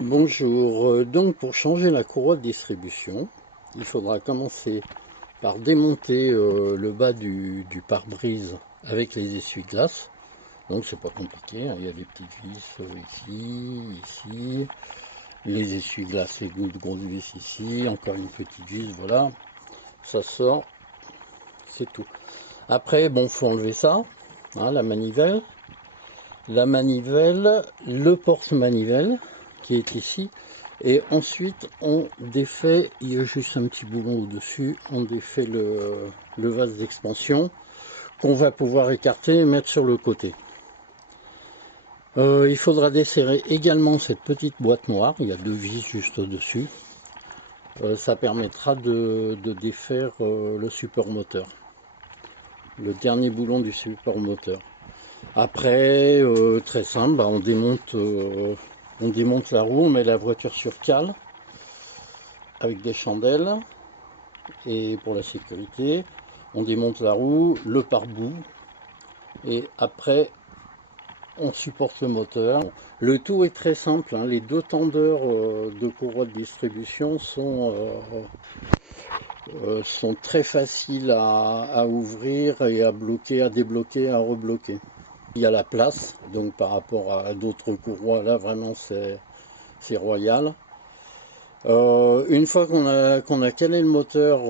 Bonjour, donc pour changer la courroie de distribution, il faudra commencer par démonter le bas du pare-brise avec les essuie-glaces. Donc c'est pas compliqué, hein, il y a des petites vis ici, les essuie-glaces, les grosses vis ici, encore une petite vis, voilà, ça sort, c'est tout. Après, bon, faut enlever ça, hein, la manivelle, le porte-manivelle qui est ici. Et ensuite, on défait, il y a juste un petit boulon au-dessus, on défait le vase d'expansion qu'on va pouvoir écarter et mettre sur le côté. Il faudra desserrer également cette petite boîte noire, il y a deux vis juste au-dessus. Ça permettra de défaire le support moteur, le dernier boulon du support moteur. Après, très simple, on démonte la roue, on met la voiture sur cale avec des chandelles et pour la sécurité on démonte la roue, le pare-boue et après on supporte le moteur. Le tout est très simple, hein. Les deux tendeurs de courroie de distribution sont très faciles à ouvrir et à bloquer, à débloquer, à rebloquer. Il y a la place, donc par rapport à d'autres courroies, là vraiment c'est royal. Une fois qu'on a calé le moteur,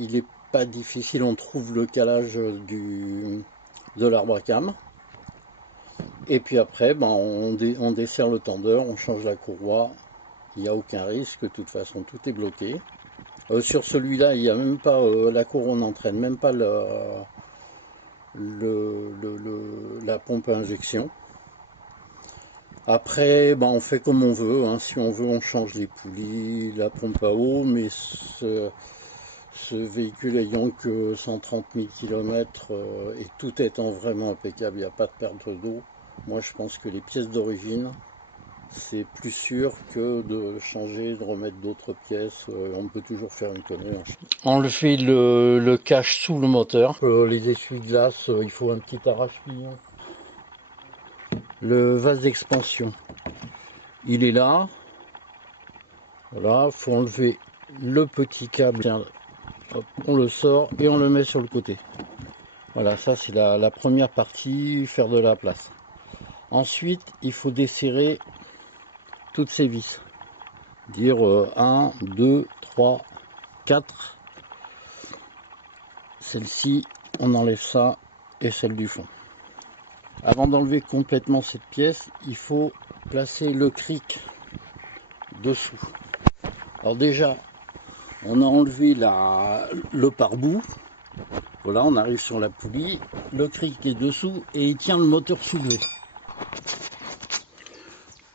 il n'est pas difficile, on trouve le calage de l'arbre à cam. Et puis après, on desserre le tendeur, on change la courroie, il n'y a aucun risque, de toute façon tout est bloqué. Sur celui-là, il n'y a même pas la courroie, n'entraîne même pas la pompe à injection. Après, on fait comme on veut, hein. Si on veut, on change les poulies, la pompe à eau, mais ce véhicule ayant que 130 000 km et tout étant vraiment impeccable, il n'y a pas de perte d'eau, moi je pense que les pièces d'origine, c'est plus sûr que de changer, de remettre d'autres pièces. On peut toujours faire une connerie. Enlever le cache sous le moteur, les essuie-glaces, il faut un petit arrache-pignon. Le vase d'expansion, il est là. Voilà, il faut enlever le petit câble. Hop, on le sort et on le met sur le côté. Voilà, ça c'est la première partie, faire de la place. Ensuite, il faut desserrer toutes ces vis. Dire 1, 2, 3, 4. Celle-ci, on enlève ça et celle du fond. Avant d'enlever complètement cette pièce, il faut placer le cric dessous. Alors déjà, on a enlevé le pare-boue. Voilà, on arrive sur la poulie. Le cric est dessous et il tient le moteur soulevé.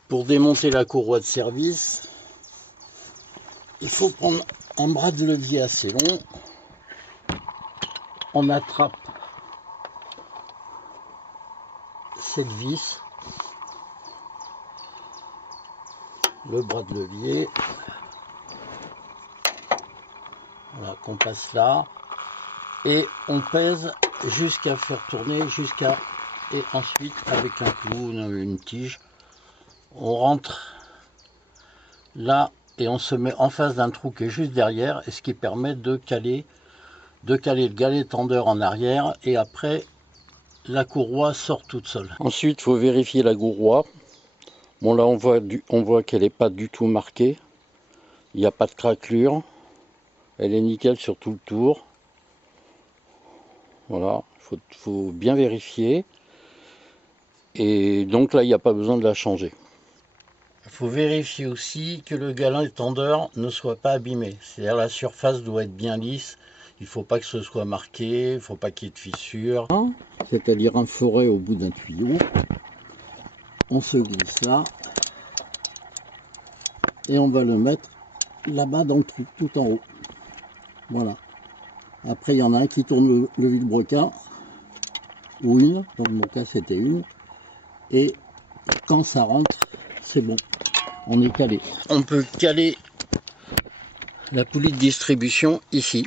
Pour démonter la courroie de service, il faut prendre un bras de levier assez long. On attrape cette vis, le bras de levier, voilà, qu'on passe là, et on pèse jusqu'à faire tourner, et ensuite avec un clou, une tige, on rentre là et on se met en face d'un trou qui est juste derrière, et ce qui permet de caler le galet tendeur en arrière, et après la courroie sort toute seule. Ensuite, il faut vérifier la courroie. Bon, là, on voit qu'elle n'est pas du tout marquée. Il n'y a pas de craquelure. Elle est nickel sur tout le tour. Voilà, il faut bien vérifier. Et donc là, il n'y a pas besoin de la changer. Il faut vérifier aussi que le galet tendeur ne soit pas abîmé. C'est-à-dire la surface doit être bien lisse. Il ne faut pas que ce soit marqué, il ne faut pas qu'il y ait de fissures. C'est-à-dire un forêt au bout d'un tuyau. On se glisse là. Et on va le mettre là-bas dans le truc, tout en haut. Voilà. Après, il y en a un qui tourne le vilebrequin. Ou une. Dans mon cas, c'était une. Et quand ça rentre, c'est bon. On est calé. On peut caler la poulie de distribution ici.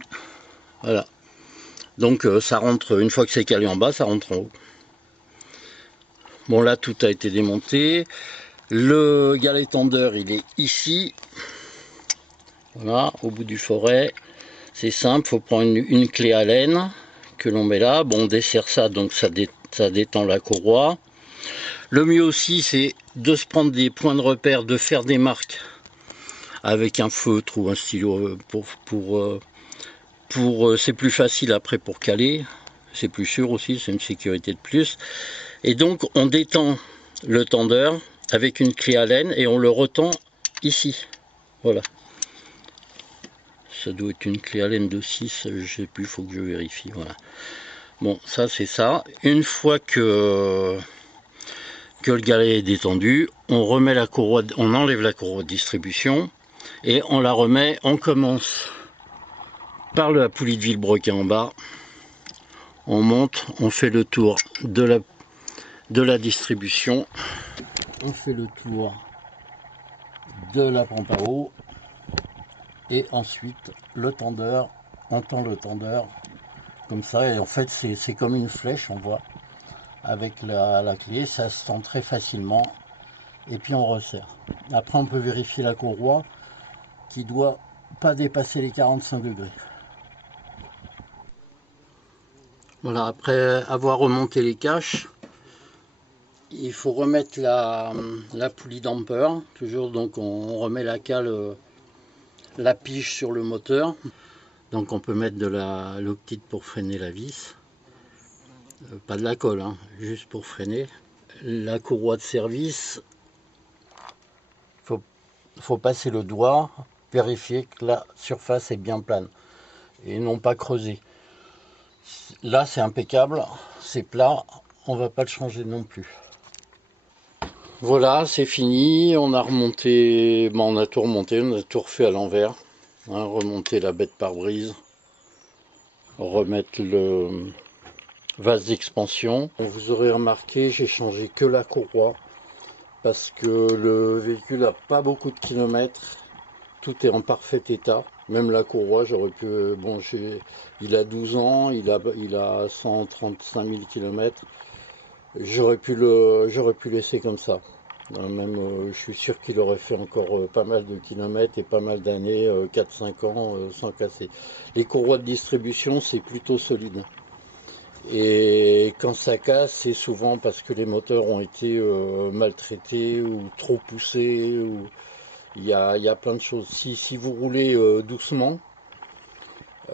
Voilà. Donc ça rentre, une fois que c'est calé en bas, ça rentre en haut. Bon, là tout a été démonté. Le galet tendeur, il est ici. Voilà, au bout du forêt. C'est simple, il faut prendre une clé Allen que l'on met là. Bon, on desserre ça, donc ça détend la courroie. Le mieux aussi, c'est de se prendre des points de repère, de faire des marques avec un feutre ou un stylo c'est plus facile après pour caler. C'est plus sûr aussi, c'est une sécurité de plus. Et donc, on détend le tendeur avec une clé Allen et on le retend ici. Voilà. Ça doit être une clé Allen de 6, je sais plus, il faut que je vérifie. Voilà. Bon, ça c'est ça. Une fois que le galet est détendu, on remet la courroie, on enlève la courroie de distribution et on la remet. On commence par la poulie de vilebrequin en bas. On monte, on fait le tour de la distribution. On fait le tour de la pompe à eau. Et ensuite, le tendeur, on tend le tendeur comme ça. Et en fait, c'est comme une flèche, on voit. Avec la clé, ça se tend très facilement. Et puis on resserre. Après, on peut vérifier la courroie qui doit pas dépasser les 45 degrés. Voilà, après avoir remonté les caches, il faut remettre la poulie damper. Toujours, donc on remet la cale, la pige sur le moteur. Donc on peut mettre de l'octite pour freiner la vis. Pas de la colle, hein, juste pour freiner. La courroie de service, faut passer le doigt, vérifier que la surface est bien plane et non pas creusée. Là c'est impeccable, c'est plat, on va pas le changer non plus. Voilà, c'est fini, on a remonté, on a tout remonté, on a tout refait à l'envers. Hein, remonter la bête pare-brise, remettre le vase d'expansion. Vous aurez remarqué, j'ai changé que la courroie parce que le véhicule n'a pas beaucoup de kilomètres, tout est en parfait état. Même la courroie, j'aurais pu, bon, il a 12 ans, il a 135 000 km. J'aurais pu laisser comme ça. Même, je suis sûr qu'il aurait fait encore pas mal de kilomètres et pas mal d'années, 4-5 ans, sans casser. Les courroies de distribution, c'est plutôt solide. Et quand ça casse, c'est souvent parce que les moteurs ont été maltraités ou trop poussés. Ou... il y a plein de choses. Si vous roulez doucement,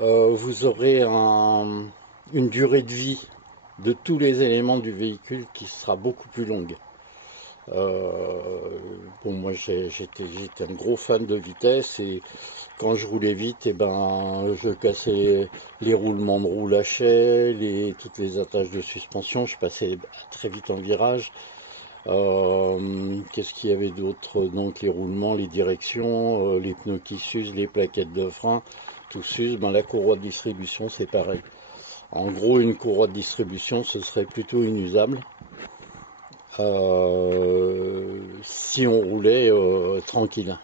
vous aurez une durée de vie de tous les éléments du véhicule qui sera beaucoup plus longue. Bon, moi j'étais un gros fan de vitesse et quand je roulais vite, je cassais les roulements de roue lâchaient, toutes les attaches de suspension, je passais très vite en virage. Qu'est-ce qu'il y avait d'autre? Donc les roulements, les directions, les pneus qui s'usent, les plaquettes de frein, tout s'use. La courroie de distribution c'est pareil. En gros, une courroie de distribution ce serait plutôt inusable. Si on roulait tranquille,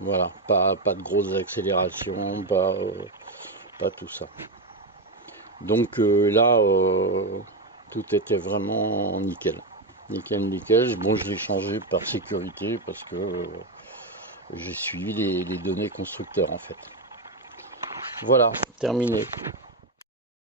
voilà, pas de grosses accélérations, pas tout ça. Donc là, tout était vraiment nickel, nickel. Bon, je l'ai changé par sécurité parce que j'ai suivi les données constructeurs en fait. Voilà, terminé.